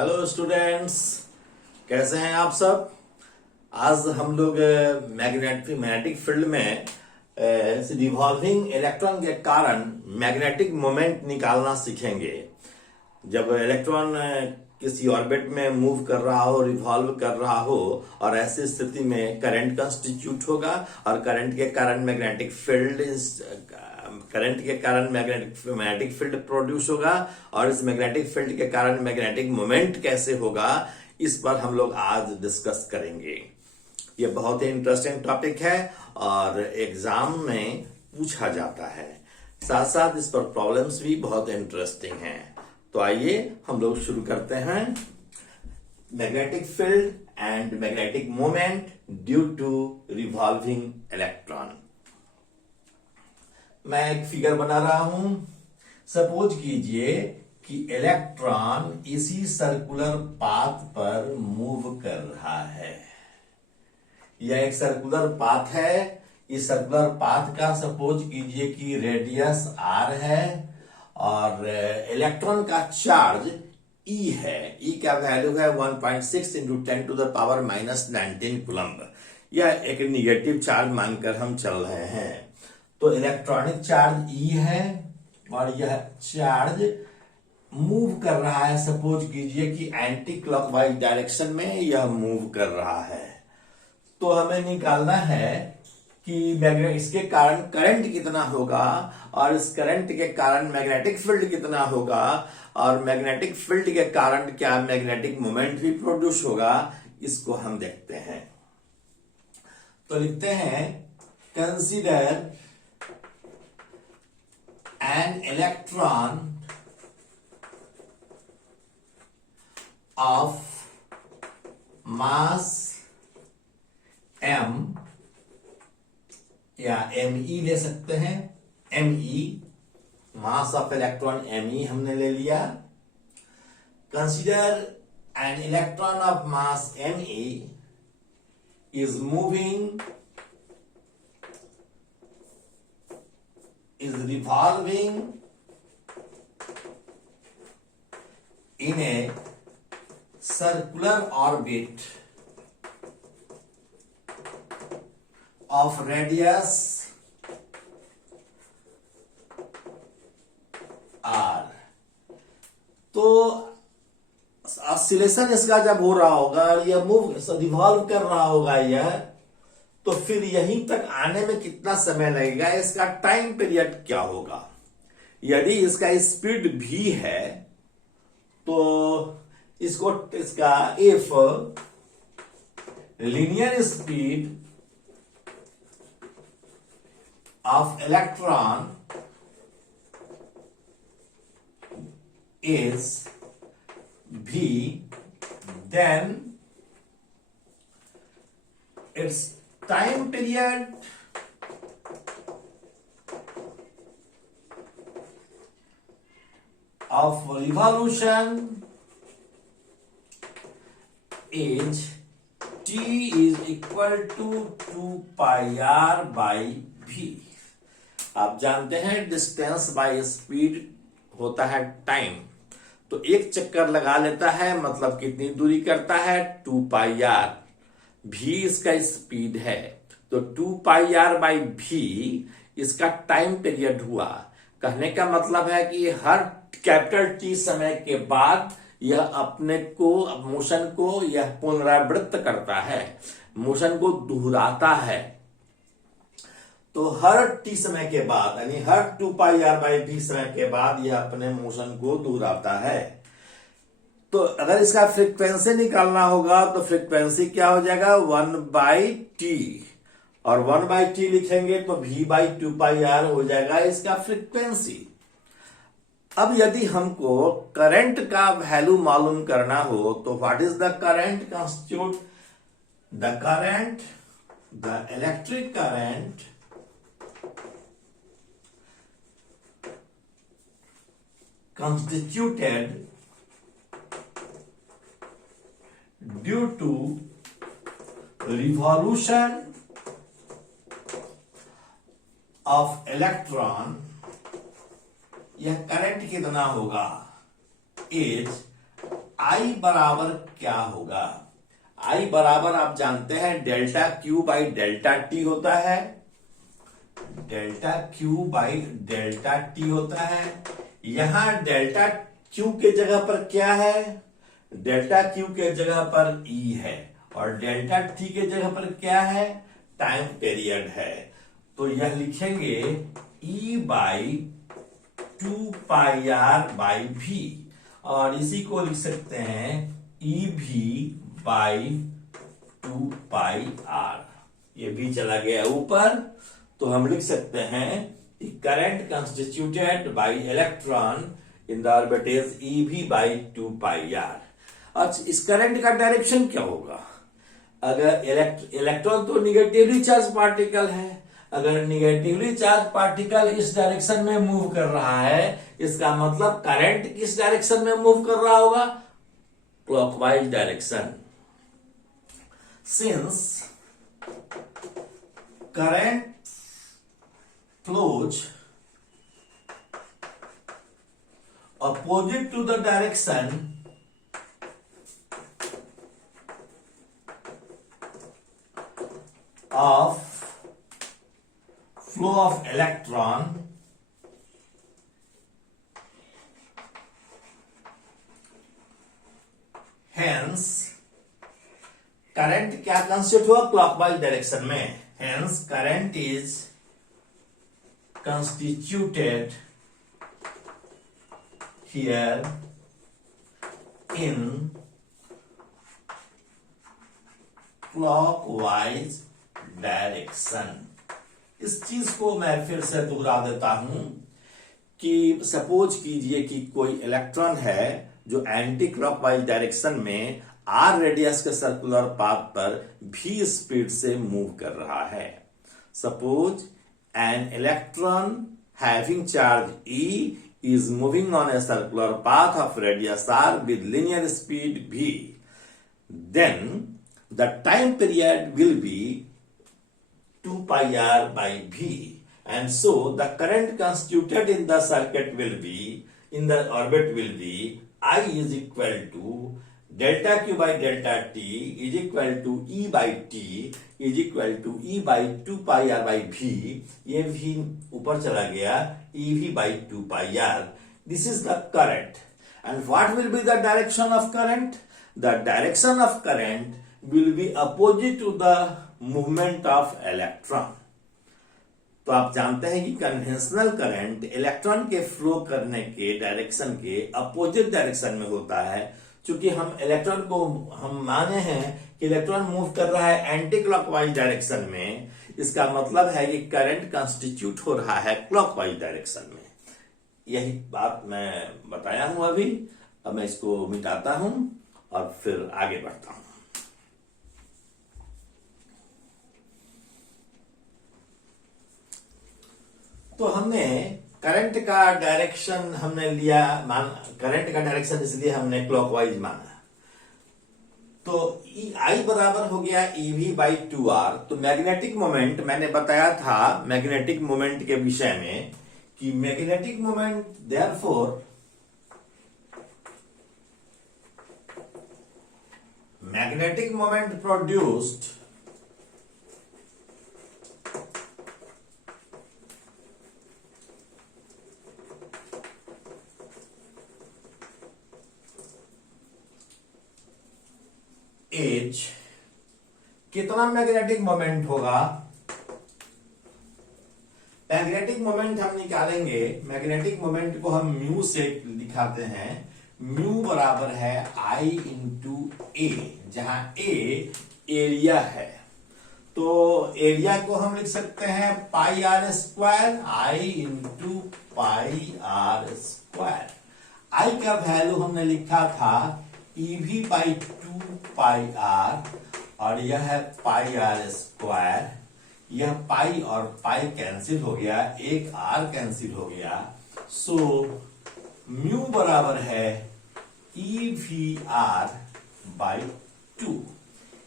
Hello students, कैसे हैं आप सब। आज हम लोग मैग्नेटिक फील्ड में रिवॉल्विंग इलेक्ट्रॉन के कारण मैग्नेटिक मोमेंट निकालना सीखेंगे। जब इलेक्ट्रॉन किसी ऑर्बिट में मूव कर रहा हो, रिवॉल्व कर रहा हो, और ऐसी स्थिति में करंट कंस्टिट्यूट होगा और करंट के कारण मैग्नेटिक फील्ड प्रोड्यूस होगा, और इस मैग्नेटिक फील्ड के कारण मैग्नेटिक मोमेंट कैसे होगा, इस पर हम लोग आज डिस्कस करेंगे। ये बहुत ही इंटरेस्टिंग टॉपिक है और एग्जाम में पूछा जाता है। साथ साथ इस पर प्रॉब्लम्स भी बहुत इंटरेस्टिंग हैं। तो आइए हम लोग शुरू करते हैं। Magnetic field and magnetic moment due to revolving electron. मैं एक फिगर बना रहा हूं। सपोज कीजिए कि इलेक्ट्रॉन इसी सर्कुलर पाथ पर मूव कर रहा है। यह एक सर्कुलर पाथ है। इस सर्कुलर पाथ का सपोज कीजिए कि रेडियस r है और इलेक्ट्रॉन का चार्ज E है। E का वैल्यू है 1.6 into 10 to the power -19 coulomb. यह एक निगेटिव चार्ज मानकर हम चल रहे हैं। तो इलेक्ट्रॉनिक चार्ज E है और यह चार्ज मूव कर रहा है। सपोज कीजिए कि एंटी क्लॉकवाइज डायरेक्शन में यह मूव कर रहा है। तो हमें निकालना है कि इसके कारण करंट कितना होगा और इस करंट के कारण मैग्नेटिक फील्ड कितना होगा, और मैग्नेटिक फील्ड के कारण क्या मैग्नेटिक मोमेंट भी प्रोड्यूस होगा, इसको हम देखते हैं। तो लिखते हैं, consider an electron of mass m या me ले सकते हैं। me mass of electron me हमने ले लिया। Consider an electron of mass me is revolving in a circular orbit of radius r। तो ऑसिलेशन इसका जब हो रहा होगा, यह मूव रिवॉल्व कर रहा होगा यह, तो फिर यहीं तक आने में कितना समय लगेगा, इसका टाइम पीरियड क्या होगा। यदि इसका स्पीड v है तो इसका if linear speed of electron is v, then its time period of revolution is t is equal to 2 pi r by v। आप जानते हैं डिस्टेंस बाय स्पीड होता है टाइम। तो एक चक्कर लगा लेता है मतलब कितनी दूरी करता है, 2 पाई आर। v इसका स्पीड है, तो 2 पाई आर बाई v इसका टाइम पीरियड हुआ। कहने का मतलब है कि हर कैपिटल T समय के बाद यह अपने को मोशन को यह पुनरावृत्त करता है, मोशन को दोहराता है। तो हर T समय के बाद यानी हर 2 पाई आर बाई v समय के बाद यह अपने मोशन को दोहराता है। तो अगर इसका फ्रीक्वेंसी निकालना होगा तो फ्रीक्वेंसी क्या हो जाएगा, 1/t, और 1/t लिखेंगे तो v/2 पाई आर हो जाएगा इसका फ्रीक्वेंसी। अब यदि हमको करंट का वैल्यू मालूम करना हो तो what is the current constitute the electric current constituted due to revolution of electron, यह करंट कितना होगा, इज आई बराबर क्या होगा? आई बराबर आप जानते हैं delta Q by delta T होता है। Delta Q by delta T होता है। यहां डेल्टा क्यू के जगह पर क्या है? डेल्टा क्यू के जगह पर ई है और डेल्टा टी के जगह पर क्या है? टाइम पीरियड है। तो यह लिखेंगे ई बाई 2πr/v और इसी को लिख सकते हैं ई भी बाई 2πr। ये भी चला गया ऊपर, तो हम लिख सकते हैं current constituted by electron in the orbit is e v by 2πr। अच्छा, इस करंट का डायरेक्शन क्या होगा? अगर इलेक्ट्रॉन तो निगेटिवली चार्ज पार्टिकल है, अगर निगेटिवली चार्ज पार्टिकल इस डायरेक्शन में मूव कर रहा है, इसका मतलब करंट किस डायरेक्शन में मूव कर रहा होगा? Clockwise direction. Since current flows opposite to the direction of flow of electron, hence current क्या कंस्टिट्यूट हुआ? क्लॉकवाइज डायरेक्शन में। hence current is constituted here in clockwise direction। इस चीज को मैं फिर से दोहरा देता हूं कि सपोज कीजिए कि कोई इलेक्ट्रॉन है जो एंटी क्लॉकवाइज डायरेक्शन में आर रेडियस के सर्कुलर पाथ पर भी स्पीड से मूव कर रहा है। Suppose an electron having charge E is moving on a circular path of radius r with linear speed v, then the time period will be 2πr/v, and so the current constituted in the circuit will be, in the orbit will be I is equal to delta q by delta t is equal to e by t is equal to e by 2πr/v। ये भी ऊपर चला गया, e v by 2πr। This is the current, and what will be the direction of current? The direction of current will be opposite to the movement of electron। तो आप जानते हैं कि कन्वेंशनल करंट इलेक्ट्रॉन के flow करने के direction के opposite direction में होता है। चूंकि हम इलेक्ट्रॉन को हम माने हैं कि इलेक्ट्रॉन मूव कर रहा है एंटी क्लॉकवाइज डायरेक्शन में, इसका मतलब है कि करंट कंस्टिट्यूट हो रहा है क्लॉकवाइज डायरेक्शन में। यही बात मैं बताया हूं अभी। अब मैं इसको मिटाता हूं और फिर आगे बढ़ता हूं। तो हमने करंट का डायरेक्शन हमने लिया, करंट का डायरेक्शन इसलिए हमने क्लॉकवाइज माना। तो आई बराबर हो गया ई वी बाई 2r। तो मैग्नेटिक मोमेंट मैंने बताया था मैग्नेटिक मोमेंट के विषय में कि magnetic moment therefore magnetic moment produced as, कितना मैग्नेटिक मोमेंट होगा? मैग्नेटिक मोमेंट हम निकालेंगे। मैग्नेटिक मोमेंट को हम म्यू से दिखाते हैं। म्यू बराबर है आई इंटू ए, जहां ए एरिया है। तो एरिया को हम लिख सकते हैं pi r square, I into pi r square. I का वैल्यू हमने लिखा था ईवी बाई 2πr और यह है पाई आर स्क्वायर। यह पाई और पाई कैंसिल हो गया, एक आर कैंसिल हो गया। सो म्यू बराबर है EVR/2।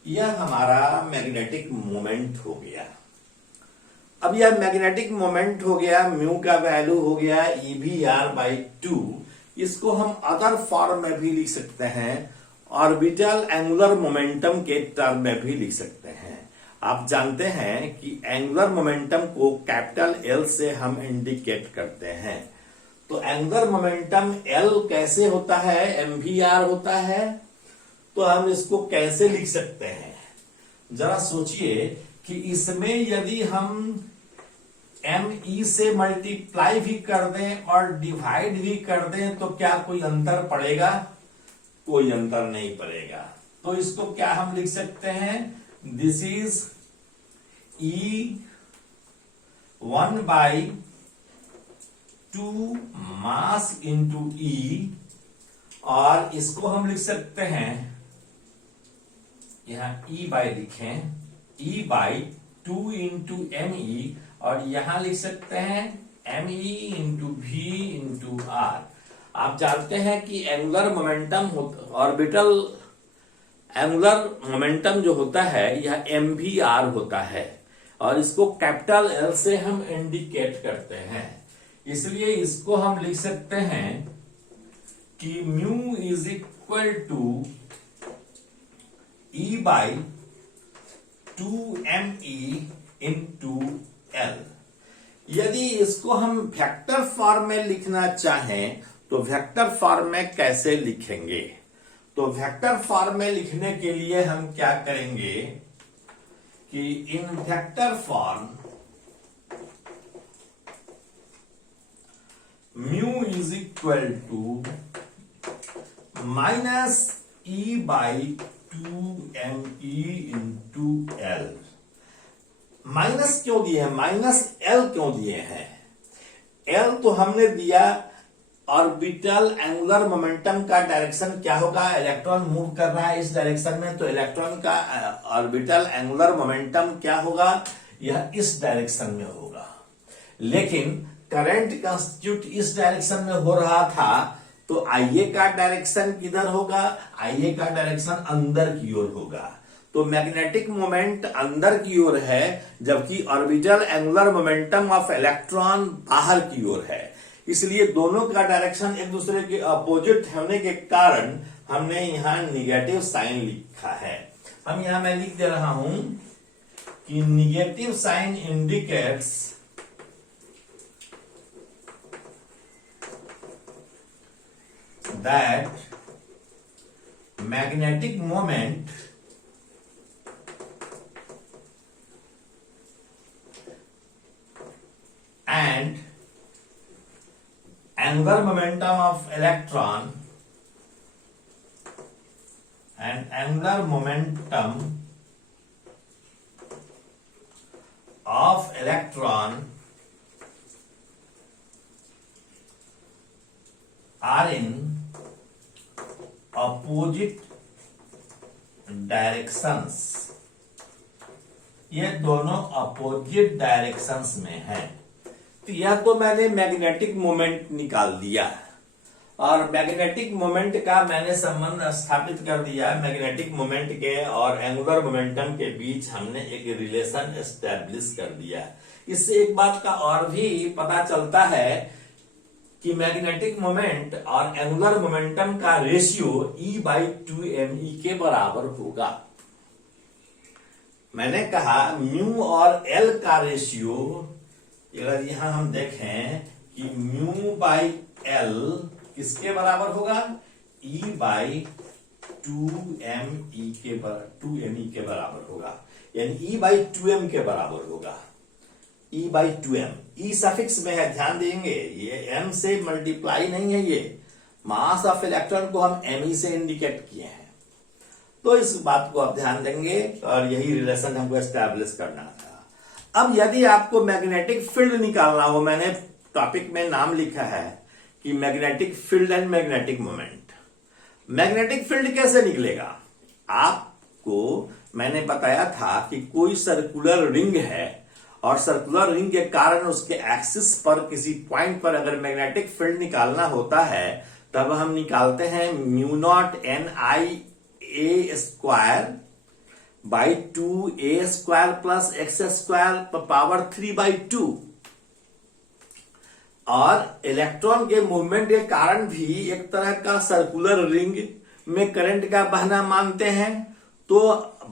यह हमारा मैग्नेटिक मोमेंट हो गया। अब यह मैग्नेटिक मोमेंट हो गया, म्यू का वैल्यू हो गया EVR/2। इसको हम अदर फॉर्म में भी लिख सकते हैं, ऑर्बिटल एंगुलर मोमेंटम के टर्म में भी लिख सकते हैं। आप जानते हैं कि एंगुलर मोमेंटम को कैपिटल एल से हम इंडिकेट करते हैं। तो एंगुलर मोमेंटम एल कैसे होता है, mvr होता है। तो हम इसको कैसे लिख सकते हैं, जरा सोचिए कि इसमें यदि हम me से मल्टीप्लाई भी कर दें और डिवाइड भी कर दें तो क्या कोई अंतर पड़ेगा? कोई अंतर नहीं पड़ेगा। तो इसको क्या हम लिख सकते हैं, this is E1/2 mass into E, और इसको हम लिख सकते हैं, यहां E बाई लिखें, E/2 इंटू ME, और यहां लिख सकते हैं ME into V into R। आप जानते हैं कि angular momentum orbital angular momentum जो होता है यह mvr होता है, और इसको कैपिटल L से हम इंडिकेट करते हैं। इसलिए इसको हम लिख सकते हैं कि mu is equal to E/2me into L। यदि इसको हम वेक्टर फॉर्म में लिखना चाहें तो वेक्टर फॉर्म में कैसे लिखेंगे? तो वेक्टर फॉर्म में लिखने के लिए हम क्या करेंगे कि in vector form mu is equal to -E/2me into L। Minus क्यों दिए हैं, -L क्यों दिए हैं? L तो हमने दिया, ऑर्बिटल एंगुलर मोमेंटम का डायरेक्शन क्या होगा, इलेक्ट्रॉन मूव कर रहा है इस डायरेक्शन में, तो इलेक्ट्रॉन का ऑर्बिटल एंगुलर मोमेंटम क्या होगा, यह इस डायरेक्शन में होगा। लेकिन करंट कंस्टिट्यूट इस डायरेक्शन में हो रहा था, तो आईए का डायरेक्शन किधर होगा, आईए का डायरेक्शन अंदर की ओर होगा। तो मैग्नेटिक मोमेंट अंदर की ओर है, जबकि orbital angular momentum of electron बाहर की ओर है। इसलिए दोनों का डायरेक्शन एक दूसरे के अपोजिट होने के कारण हमने यहां निगेटिव साइन लिखा है। हम यहां मैं लिख दे रहा हूं कि negative sign indicates that magnetic moment and angular momentum of electron and angular momentum of electron are in opposite directions। ये दोनों अपोजिट डायरेक्शंस में हैं। तो यह तो मैंने मैग्नेटिक मोमेंट निकाल दिया, और मैग्नेटिक मोमेंट का मैंने संबंध स्थापित कर दिया। मैग्नेटिक मोमेंट के और एंगुलर मोमेंटम के बीच हमने एक रिलेशन एस्टेब्लिश कर दिया। इससे एक बात का और भी पता चलता है कि मैग्नेटिक मोमेंट और एंगुलर मोमेंटम का रेशियो E/2me के बराबर होगा। मैंने कहा म्यू और एल का रेशियो, अगर यहां हम देखें कि म्यू बाई एल किसके बराबर होगा, E/2me के बराबर होगा, यानी E/2m के बराबर होगा। E/2m, E सफिक्स में है, ध्यान देंगे, ये m से मल्टीप्लाई नहीं है, ये मास ऑफ इलेक्ट्रॉन को हम me से इंडिकेट किए हैं। तो इस बात को आप ध्यान देंगे, और यही रिलेशन हमको एस्टैब्लिश करना था। अब यदि आपको मैग्नेटिक फील्ड निकालना हो, मैंने टॉपिक में नाम लिखा है कि magnetic field and magnetic moment. Magnetic field कैसे निकलेगा? आपको मैंने बताया था कि कोई सर्कुलर रिंग है, और सर्कुलर रिंग के कारण उसके एक्सिस पर किसी पॉइंट पर अगर मैग्नेटिक फील्ड निकालना होता है, तब हम निकालते हैं μ0 Ni/2a² + x² ⁵ 3/2। और इलेक्ट्रॉन के मूवमेंट के कारण भी एक तरह का सर्कुलर रिंग में करंट का बहना मानते हैं। तो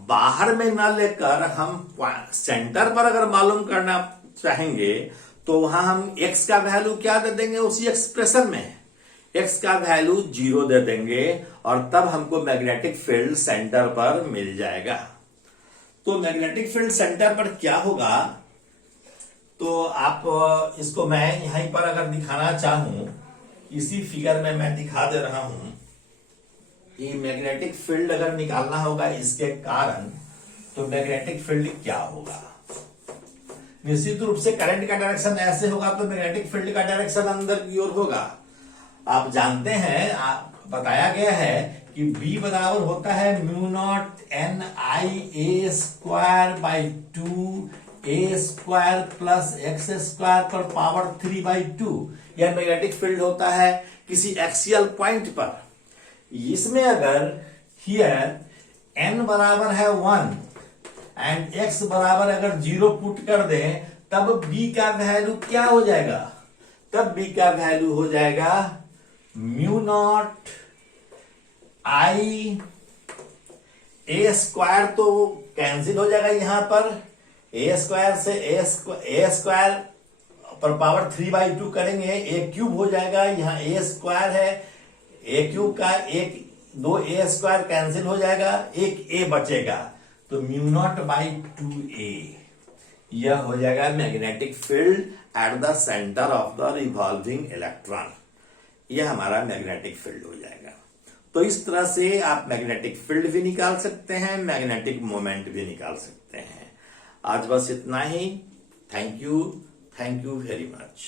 बाहर में न लेकर हम सेंटर पर अगर मालूम करना चाहेंगे तो वहां हम x का वैल्यू क्या दे देंगे, उसी एक्सप्रेशन में x का वैल्यू 0 दे देंगे और तब हमको मैग्नेटिक फील्ड सेंटर पर मिल जाएगा। तो मैग्नेटिक फील्ड सेंटर पर क्या होगा, तो आप इसको मैं यहीं पर अगर दिखाना चाहूं, इसी फिगर में मैं दिखा दे रहा हूं। ये मैग्नेटिक फील्ड अगर निकालना होगा इसके कारण, तो मैग्नेटिक फील्ड क्या होगा, निश्चित रूप से करंट का डायरेक्शन ऐसे होगा तो मैग्नेटिक फील्ड का डायरेक्शन अंदर की ओर होगा। आप जानते हैं, बताया गया है कि B बराबर होता है mu not an I A square by 2 A square plus x square पर पावर 3/2। यह मैग्नेटिक फील्ड होता है किसी एक्सियल पॉइंट पर। इसमें अगर हियर n बराबर है 1 एंड x बराबर अगर 0 पुट कर दें, तब b का वैल्यू क्या हो जाएगा, तब b का वैल्यू हो जाएगा mu not I A square, तो कैंसिल हो जाएगा यहां पर, ए स्क्वायर से ए स्क्वायर पर पावर 3/2 करेंगे, ए क्यूब हो जाएगा, यहाँ ए स्क्वायर है, ए क्यूब का एक 2 ए स्क्वायर कैंसिल हो जाएगा, एक ए बचेगा, तो म्यू नॉट बाई 2a, यह हो जाएगा magnetic field at the centre of the revolving electron. यह हमारा मैग्नेटिक फील्ड हो जाएगा। तो इस तरह से आप मैग्नेटिक फील्ड भी निकाल सकते हैं, मैग्नेटिक मोमेंट भी निकाल सकते हैं। आज बस इतना ही। Thank you very much.